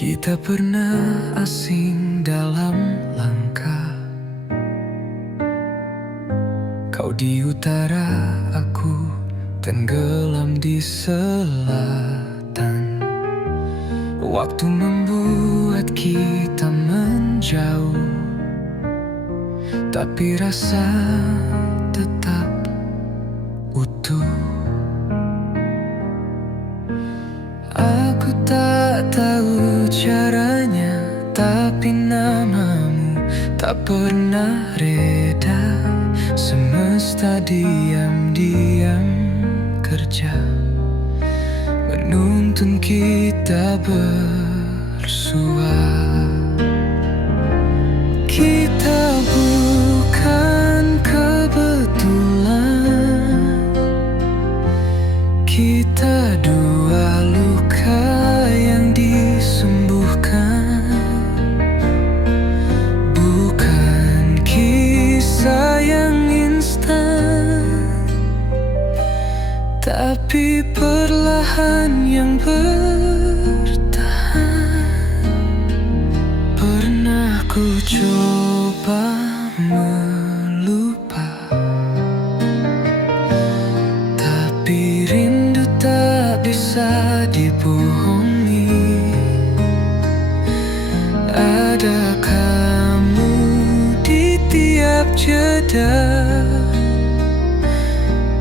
Kita pernah asing dalam langkah, kau di utara, aku tenggelam di selatan. Waktu membuat kita menjauh, tapi rasa tetap utuh. Aku tak tahu caranya, tapi namamu tak pernah reda. Semesta diam-diam kerja, menuntun kita bersua. Kita bukan kebetulan, kita dua luka yang disembuhkan. Bukan kisah yang instan, tapi perlahan yang bertahan. Pernah ku coba melupa, tapi rindu tak bisa dibohongi. Ada kamu di tiap jeda,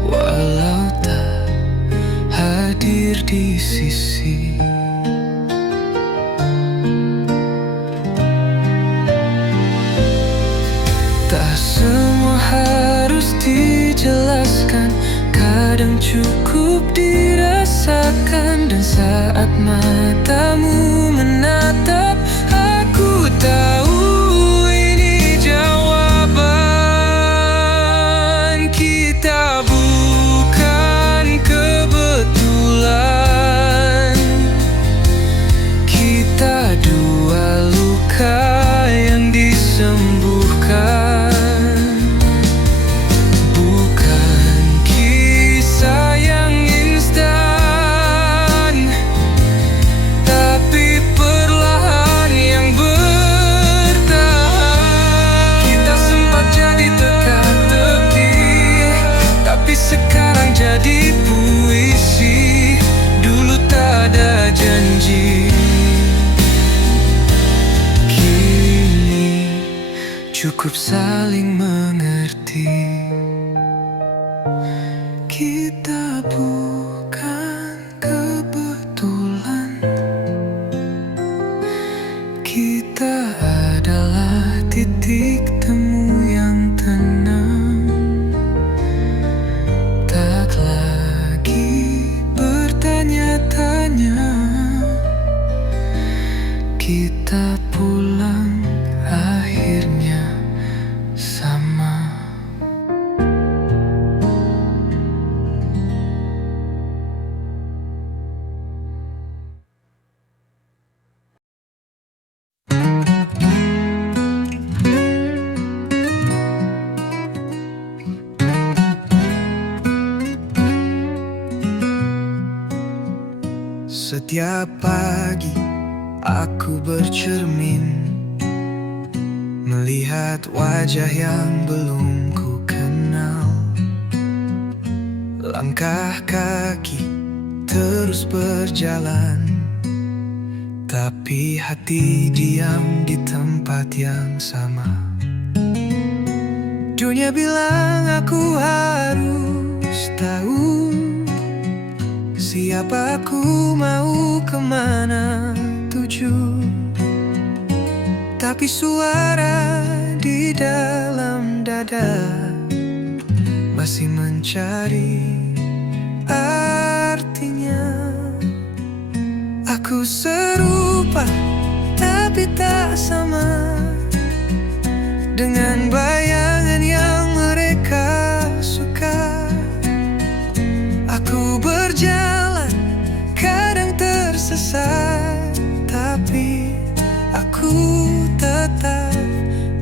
walau tak hadir di sisi. Tak semua harus dijelaskan, kadang cukup dirasakan. Dan saat matamu menatap, aku tahu ini jawaban. Kita bukan kebetulan, kita dua luka yang disembuhkan. Bukan kisah yang instan, tapi perlahan yang bertahan. Kita sempat jadi teka-teki, tapi sekarang jadi puisi. Dulu tak ada janji, kini cukup saling mengerti. Kita bukan kebetulan, kita adalah titik temu yang tenang. Tak lagi bertanya-tanya, kita pulang akhirnya sama. Setiap pagi aku bercermin, melihat wajah yang belum ku kenal. Langkah kaki terus berjalan, tapi hati diam di tempat yang sama. Dunia bilang aku harus tahu siapa aku, mau kemana tuju. Tapi suara di dalam dada masih mencari artinya. Aku serupa tapi tak sama dengan bayangan yang mereka suka. Aku berjalan, kadang tersesat, tapi aku tetap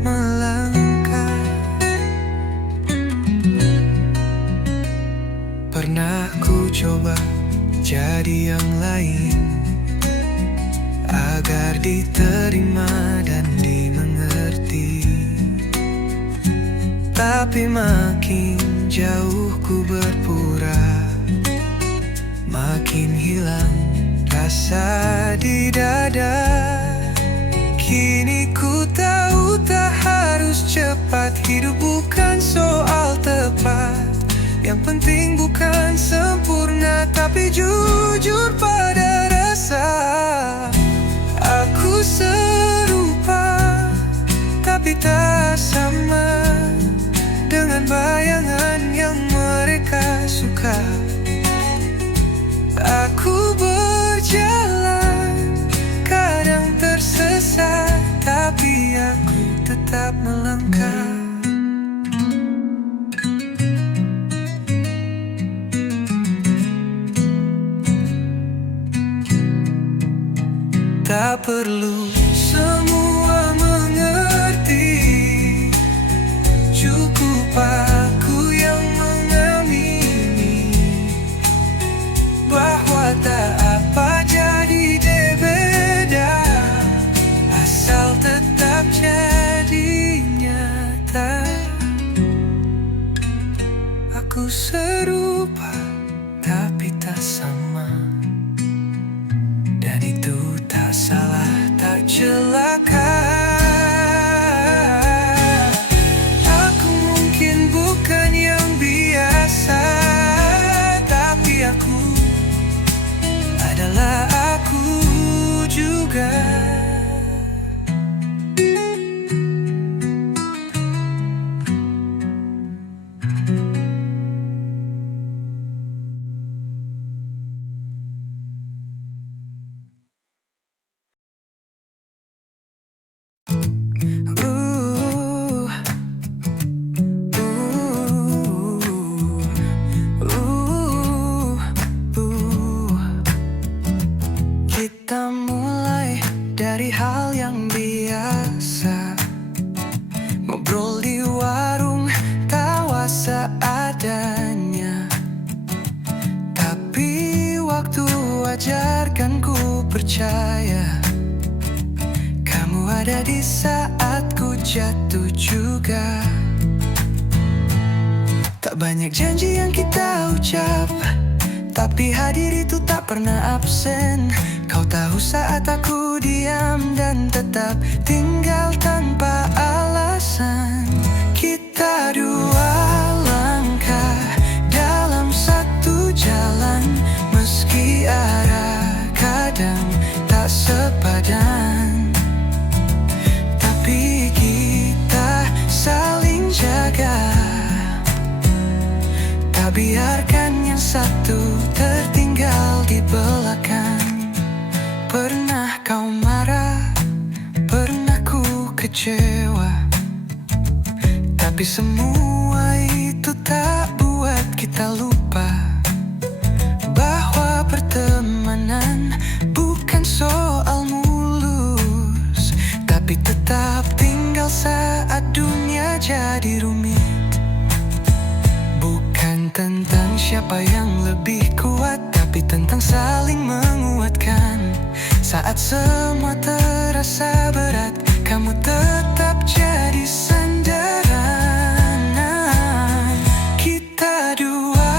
melangkah. Pernah ku coba jadi yang lain, agar Tapi makin jauh ku berpura, makin hilang rasa di dada. Kini ku tahu tak harus cepat, hidup bukan soal tepat. Yang penting bukan sempurna, tapi jujur pada rasa. Aku serupa, tapi tak sama dengan bayangan yang mereka suka. Aku berjalan, kadang tersesat, tapi aku tetap melangkah. Tak perlu semua mengerti, cukup aku yang mengamini bahwa tak apa jadi beda, asal tetap jadi nyata. Aku serupa tapi tak sama, dan itu tak salah, tak celaka. Aku mungkin bukan yang biasa, tapi aku adalah aku juga. Kita mulai dari hal yang biasa, ngobrol di warung, tawa seadanya. Tapi waktu ajarkan ku percaya, kamu ada di saat ku jatuh juga. Tak banyak janji yang kita ucap, tapi hadir itu tak pernah absen. Kau tahu saat aku diam dan tetap tinggal tanpa alasan. Kita dua langkah dalam satu jalan, meski arah kadang tak sepadan. Tapi kita saling jaga, tak biarkan yang satu tertinggal di belakang. Pernah kau marah, pernah ku kecewa, tapi semua itu tak buat kita lupa bahwa pertemanan bukan soal mulus, tapi tetap tinggal saat dunia jadi rumit. Bukan tentang siapa yang lebih kuat, tapi tentang saling menguatkan. Saat semua terasa berat, kamu tetap jadi sandaran. Kita dua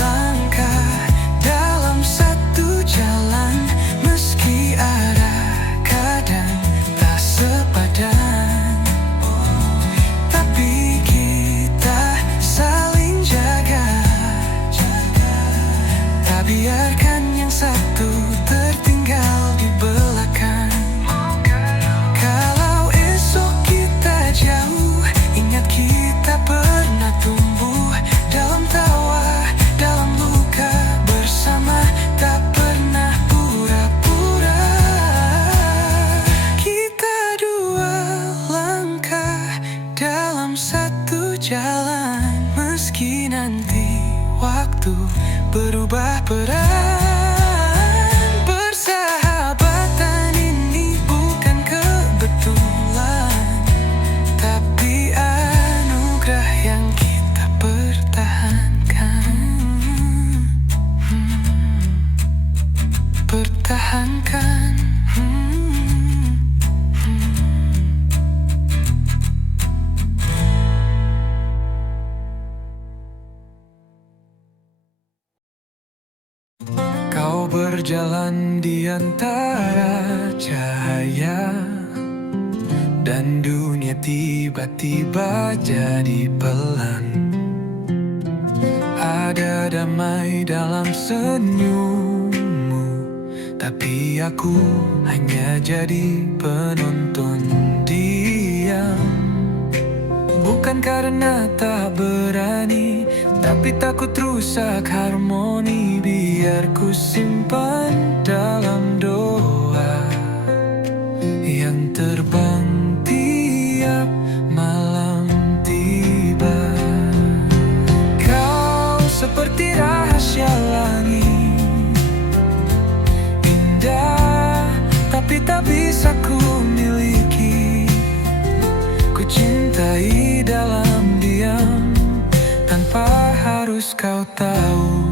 langkah dalam satu jalan, meski arah kadang tak sepadan. Tapi kita saling jaga, tak biarkan yang satu tertinggal di belakang. bara cahaya, dan dunia tiba-tiba jadi pelan. Ada damai dalam senyummu, tapi aku hanya jadi penonton diam. Bukan karena tak berani, tapi takut rusak harmoni. Biar ku simpan dalam doa yang terbang tiap malam tiba. Kau seperti rahasia langit, indah tapi tak bisa ku miliki. Ku cintai dalam diam, tanpa harus kau tahu,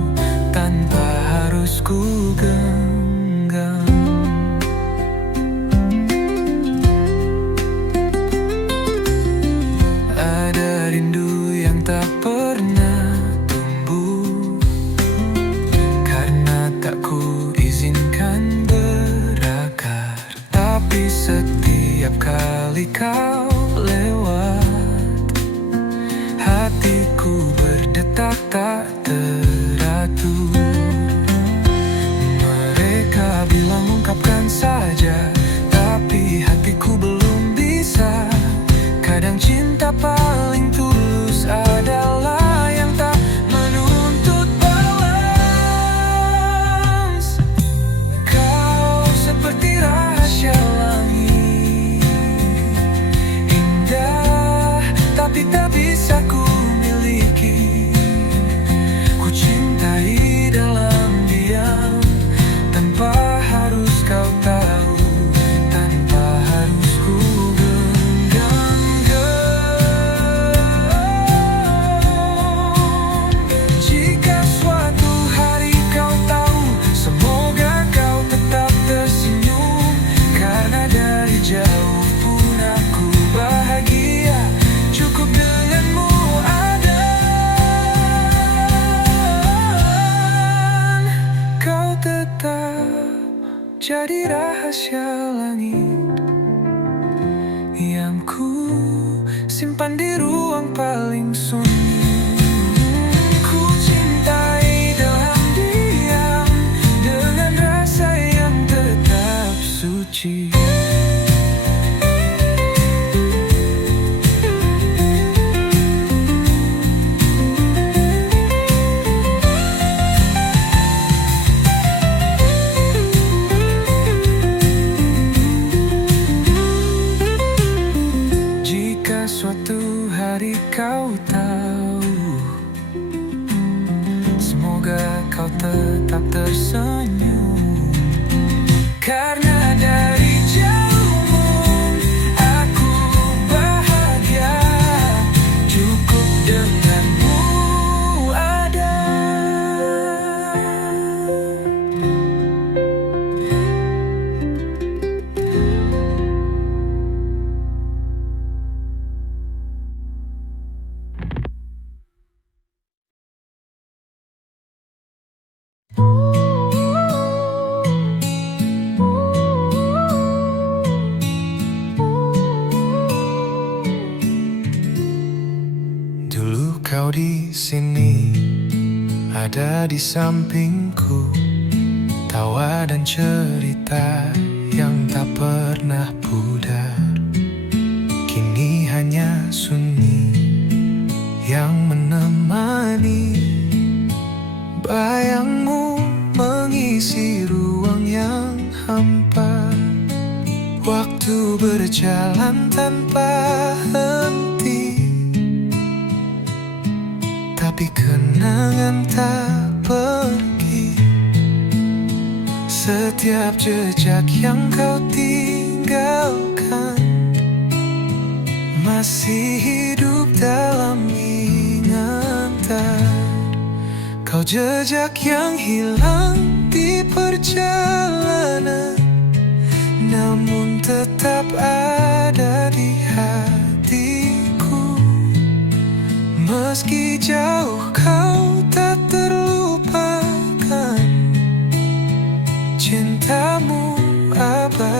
tanpa harus ku genggam. Ada rindu yang tak pernah tumbuh, karena tak ku izinkan berakar. Tapi setiap kali kau lewat, hatiku berdetak tak teratur. Mereka bilang ungkapkan saja, tapi hatiku belum bisa. Kadang cinta paling tulus adalah yang tak menuntut balas. Kau seperti rahasia langit, indah tapi tak bisa ku miliki. Ku cintai dalam diam, tanpa harus kau tahu, tanpa harus ku genggam. Jika suatu hari kau tahu, semoga kau tetap tersenyum, karena dari jauh pun aku bahagia. Cukup denganmu ada, kau tetap jadi rahasia langit yang ku simpan di ruang paling sunyi. Ku cintai dalam diam, dengan rasa yang tetap suci. Jika suatu hari kau tahu, semoga kau tetap tersenyum, karena dari jauh pun aku bahagia. Cukup denganmu ada. Dulu kau di sini, ada di sampingku, tawa dan cerita yang tak pernah pudar. Kini hanya sunyi yang menemani, bayangmu mengisi ruang yang hampa. Waktu berjalan tanpa henti, tapi kenangan tak pergi. Setiap jejak yang kau tinggalkan masih hidup dalam ingatan. Kau jejak yang hilang di perjalanan, namun tetap ada di hatiku. Meski jauh kau tak terlupakan, cintamu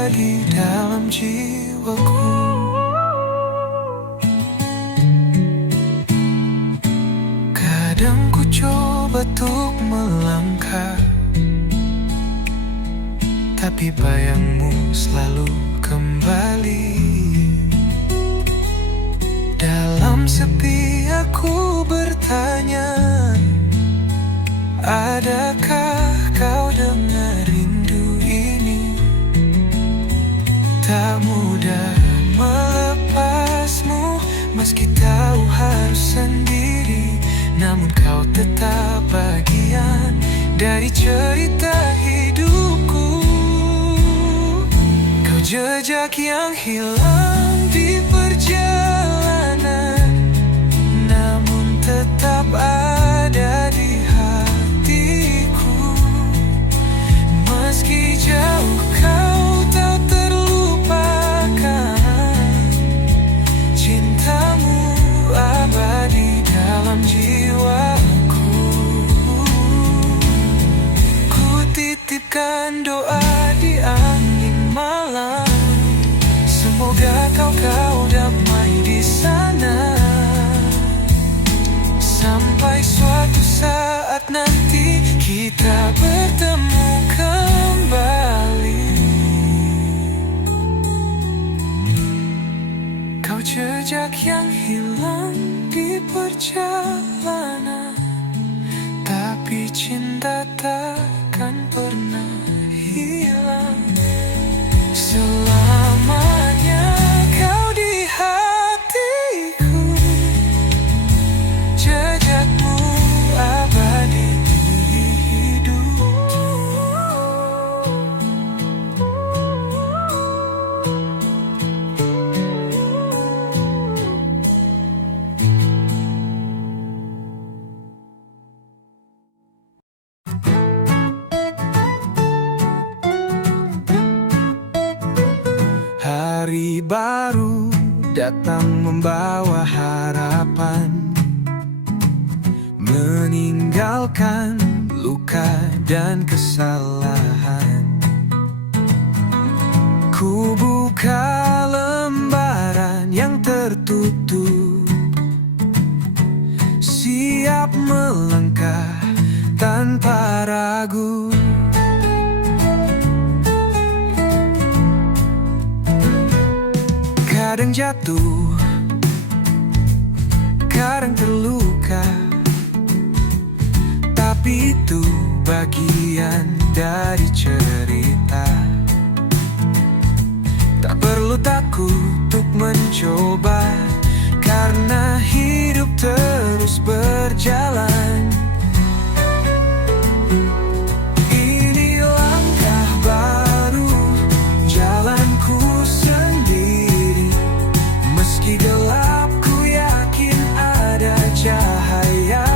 abadi dalam jiwaku. Kadang ku coba untuk melangkah, tapi bayangmu selalu kembali. Dalam sepi aku bertanya, adakah kau dengar rindu ini? Tak mudah melepasmu, meski tahu harus sendiri. Namun kau tetap bagian dari cerita hidupku. Kau jejak yang hilang di perjalanan, namun tetap ada di hatiku. Meski jauh kau tak terlupakan, cintamu abadi dalam jiwaku. Ku titipkan doa di angin malam, semoga kau damai di sana. Sampai suatu saat nanti kita bertemu kembali. Kau jejak yang hilang di perjalanan, tapi cinta takkan pernah hilang. Selamanya kau di hatiku, jejakmu abadi di hidupku. Hari baru datang membawa harapan, meninggalkan luka dan kesalahan. Ku buka lembaran yang tertutup, siap melangkah tanpa ragu. Kadang jatuh, kadang terluka, tapi itu bagian dari cerita. Tak perlu takut untuk mencoba, karena hidup terus berjalan. Ini langkah baru, jalanku sendiri. Meski gelap, ku yakin ada cahaya.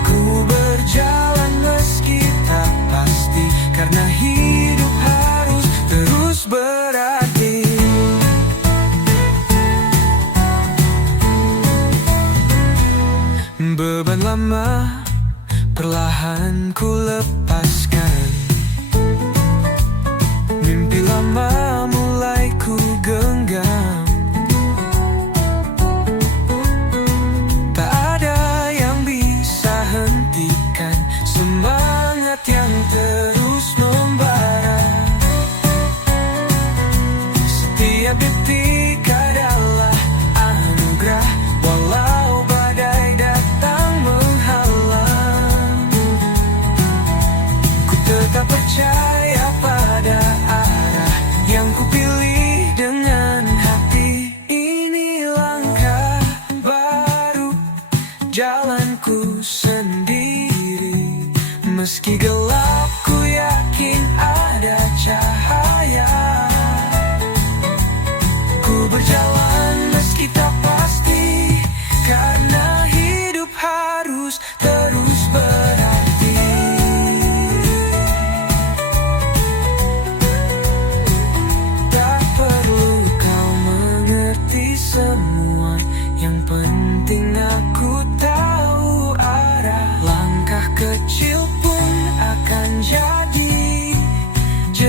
Ku berjalan meski tak pasti, karena hidup harus terus beradil.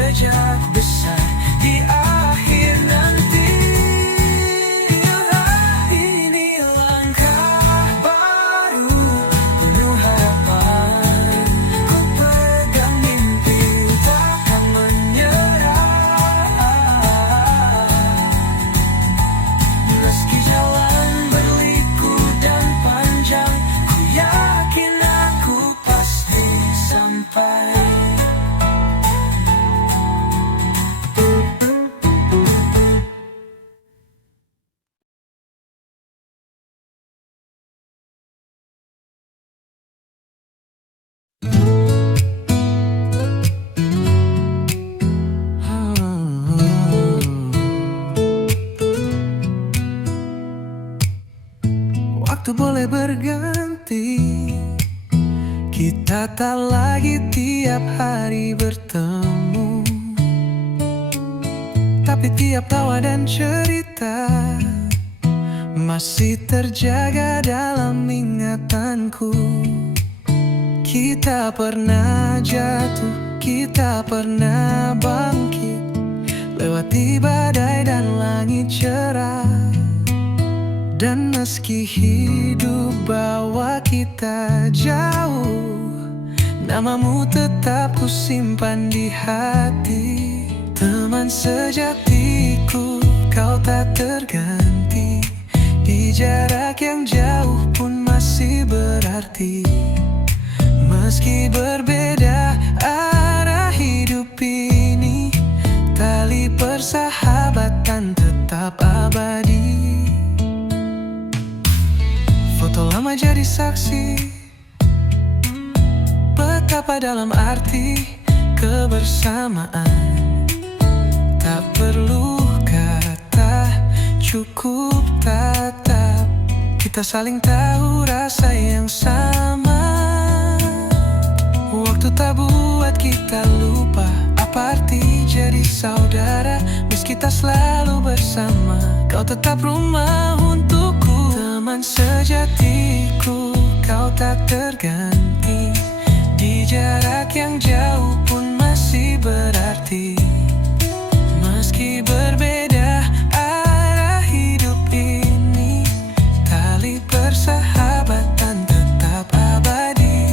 sejak besar di akhir nanti. Ini langkah baru penuh harapan. Ku pegang mimpi, takkan menyerah. Meski jalan berliku dan panjang, ku yakin aku pasti sampai. Waktu boleh berganti, kita tak lagi tiap hari bertemu, tapi tiap tawa dan cerita masih terjaga dalam ingatanku. Kita pernah jatuh, kita pernah bangkit, lewati badai dan langit cerah. Dan meski hidup bawa kita jauh, namamu tetap ku simpan di hati. Teman sejatiku, kau tak terganti. Di jarak yang jauh pun masih berarti. Meski berbeda arah hidup ini, tali persahabatan tetap abadi. Foto lama jadi saksi betapa dalam arti kebersamaan. Tak perlu kata, cukup tatap. Kita saling tahu rasa yang sama. Waktu tak buat kita lupa apa arti jadi saudara. Meski kita selalu bersama, kau tetap rumah untukku. Teman sejatiku, kau tak terganti. Di jarak yang jauh pun masih berarti. Meski berbeda arah hidup ini, tali persahabatan tetap abadi.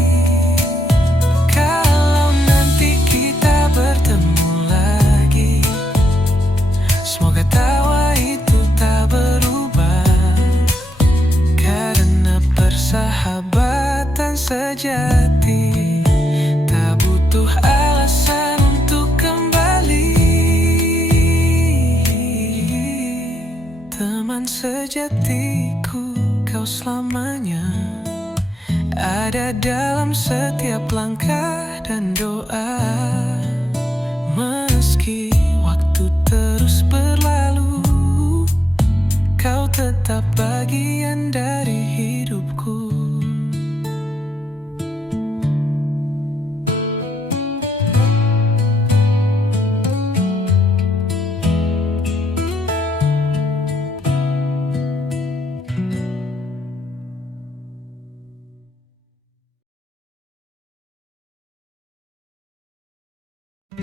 Kalau nanti kita bertemu lagi, semoga tawa itu tak berubah. Karena persahabatan sejati tak butuh alasan untuk kembali. Teman sejatiku, kau selamanya ada dalam setiap langkah dan doa. Meski waktu terus berlalu, kau tetap bagian dari hidupku.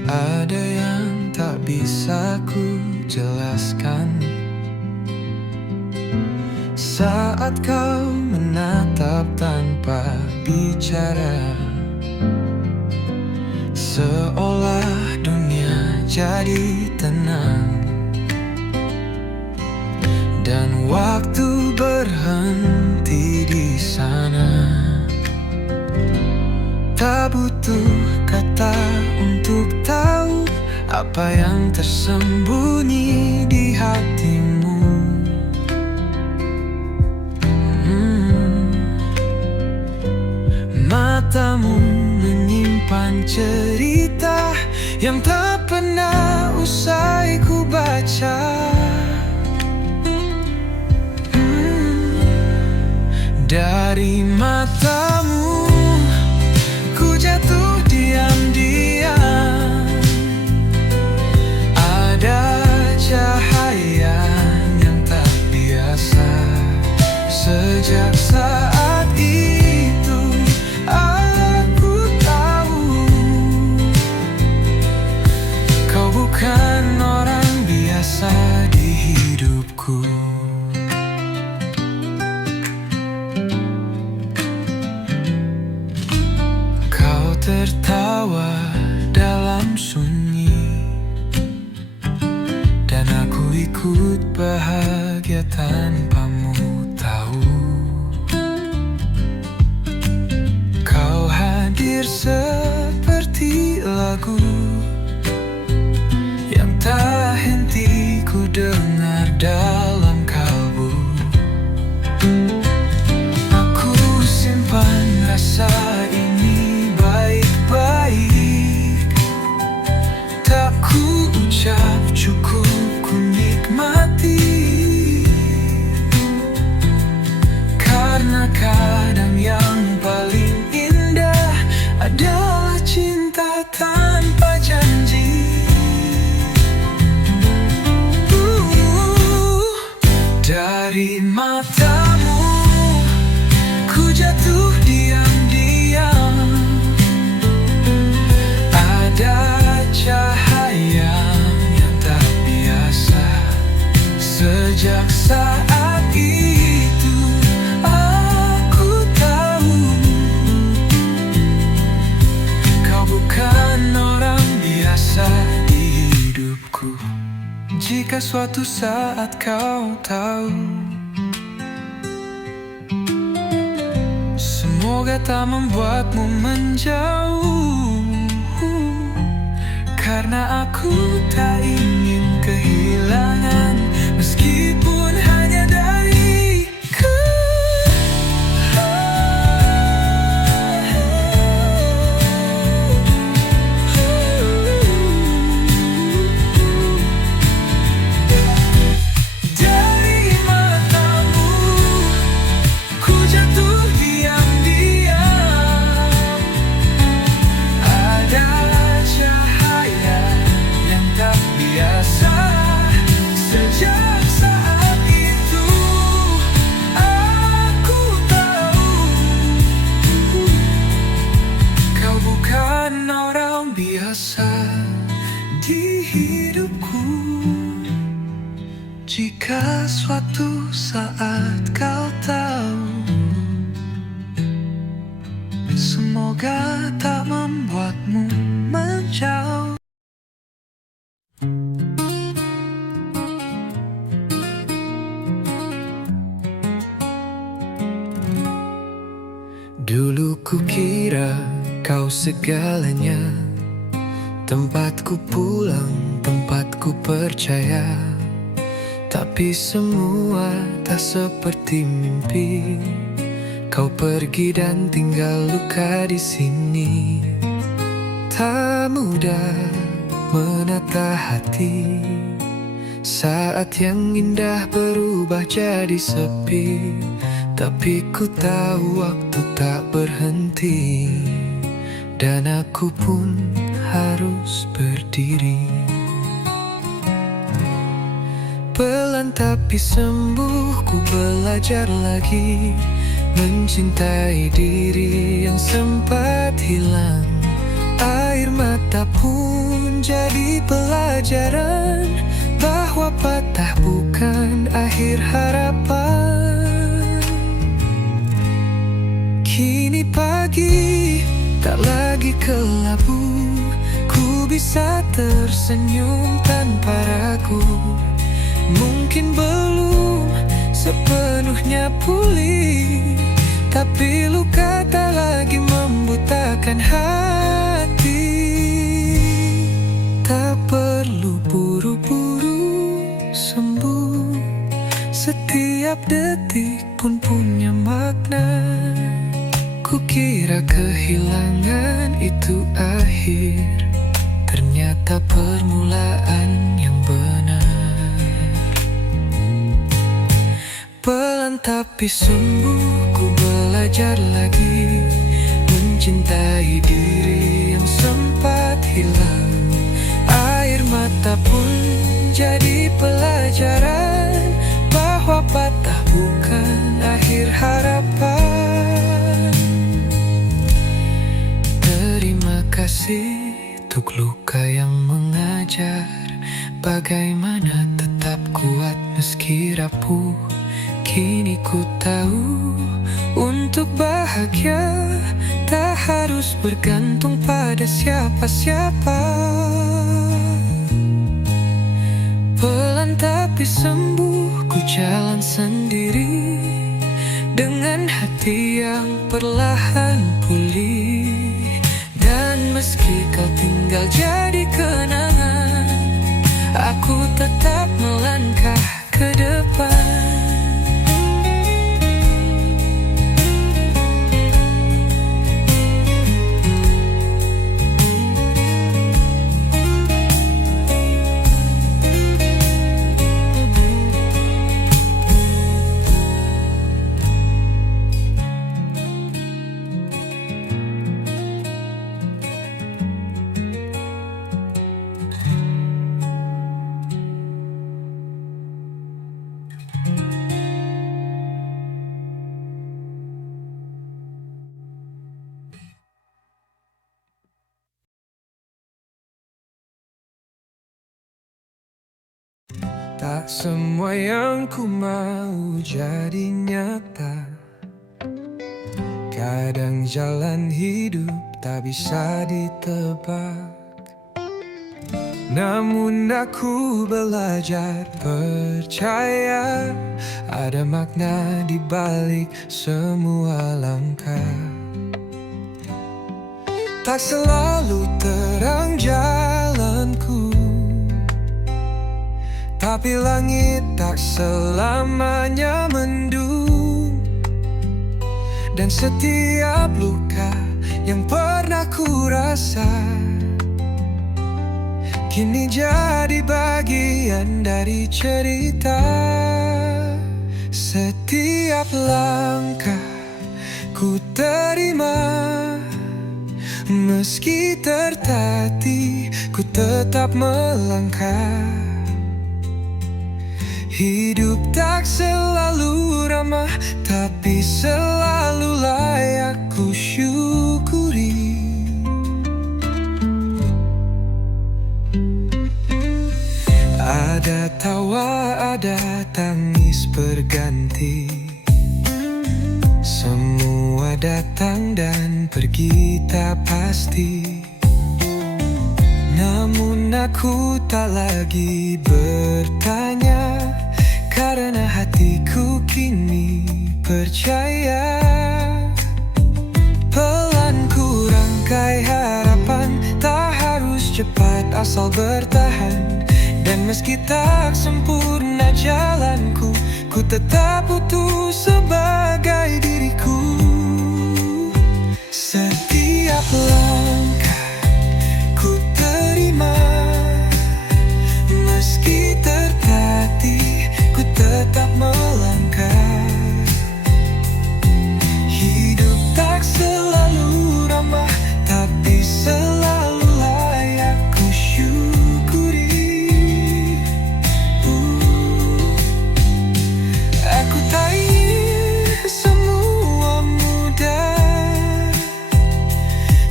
Ada yang tak bisa ku jelaskan saat kau menatap tanpa bicara, seolah dunia jadi tenang dan waktu berhenti di sana. Tak butuh kata untuk tahu apa yang tersembunyi di hatimu. Matamu menyimpan cerita yang tak pernah usai ku baca. Dari matamu ku jatuh diam-diam. Ada cahaya yang tak biasa. Sejak saat itu aku tahu Takut bahagia tanpamu tahu. Kau hadir seperti lagu yang tak henti ku dengar dalam kalbu. Aku simpan rasa ini baik-baik, tak ku ucap cukup ku nikmati. Karena kadang yang paling indah adalah cinta tanpa janji. Dari matamu ku jatuh diam-diam, ada cahaya yang tak biasa. Sejak saat itu aku tahu kau bukan orang biasa di hidupku. Jika suatu saat kau tahu, semoga tak membuatmu menjauh. Karena aku tak ingin kehilangan, meskipun hanya dariku. Dari matamu ku jatuh diam-diam, ada cahaya yang tak biasa. Sejak saat itu aku tahu kau bukan orang biasa di hidupku. Jika suatu saat kau tahu, semoga tak membuatmu menjauh. Dulu ku kira kau segalanya, tempatku pulang, tempatku percaya. Tapi semua tak seperti mimpi. Kau pergi dan tinggal luka di sini. Tak mudah menata hati saat yang indah berubah jadi sepi. Tapi ku tahu waktu tak berhenti, dan aku pun harus berdiri. Pelan tapi sembuh ku belajar lagi mencintai diri yang sempat hilang. Air mata pun jadi pelajaran bahwa patah bukan akhir harapan. Kini pagi tak lagi kelabu, ku bisa tersenyum tanpa ragu. Mungkin belum sepenuhnya pulih, tapi luka tak lagi membutakan hati. Tak perlu buru-buru sembuh, setiap detik pun punya makna. Kukira kehilangan itu akhir, ternyata permulaan yang benar. Pelan tapi sembuh ku belajar lagi mencintai diri yang sempat hilang. Air mata pun jadi pelajaran bahwa patah bukan akhir harapan. Terima kasih untuk luka yang mengajar bagaimana tetap kuat meski rapuh. Kini ku tahu untuk bahagia tak harus bergantung pada siapa-siapa. Pelan tapi hati sembuh, ku jalan sendiri dengan hati yang perlahan pulih. Dan meski kau tinggal jadi kenangan, aku tetap melangkah ke depan. Tak semua yang ku mau jadi nyata. Kadang jalan hidup tak bisa ditebak. Namun aku belajar percaya ada makna di balik semua langkah. Tak selalu terang jalanku, tapi langit tak selamanya mendung. Dan setiap luka yang pernah ku rasa kini jadi bagian dari cerita. Setiap langkah ku terima, meski tertatih ku tetap melangkah. Hidup tak selalu ramah, tapi selalu layak ku syukuri. Ada tawa, ada tangis berganti. Semua datang dan pergi tak pasti. Namun aku tak lagi bertanya, karena hatiku kini percaya. Pelan ku rangkai harapan, tak harus cepat asal bertahan. Dan meski tak sempurna jalanku, ku tetap utuh sebagai diriku. Setiap langkah ku terima, meski tertatih ku tetap melangkah. Hidup tak selalu ramah, tapi selalu layak ku syukuri. Aku tak ingin semua mudah,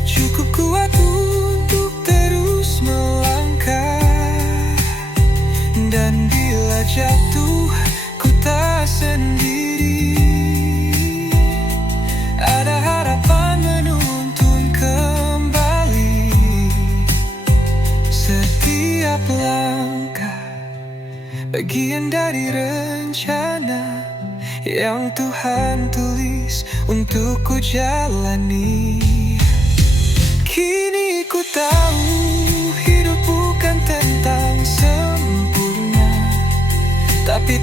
cukup kuat untuk terus melangkah. Dan bila jatuh ku tak sendiri, ada harapan menuntun kembali. Setiap langkah bagian dari rencana yang Tuhan tulis untuk ku jalani. Kini ku tahu hidup bukan tentang sempurna, tapi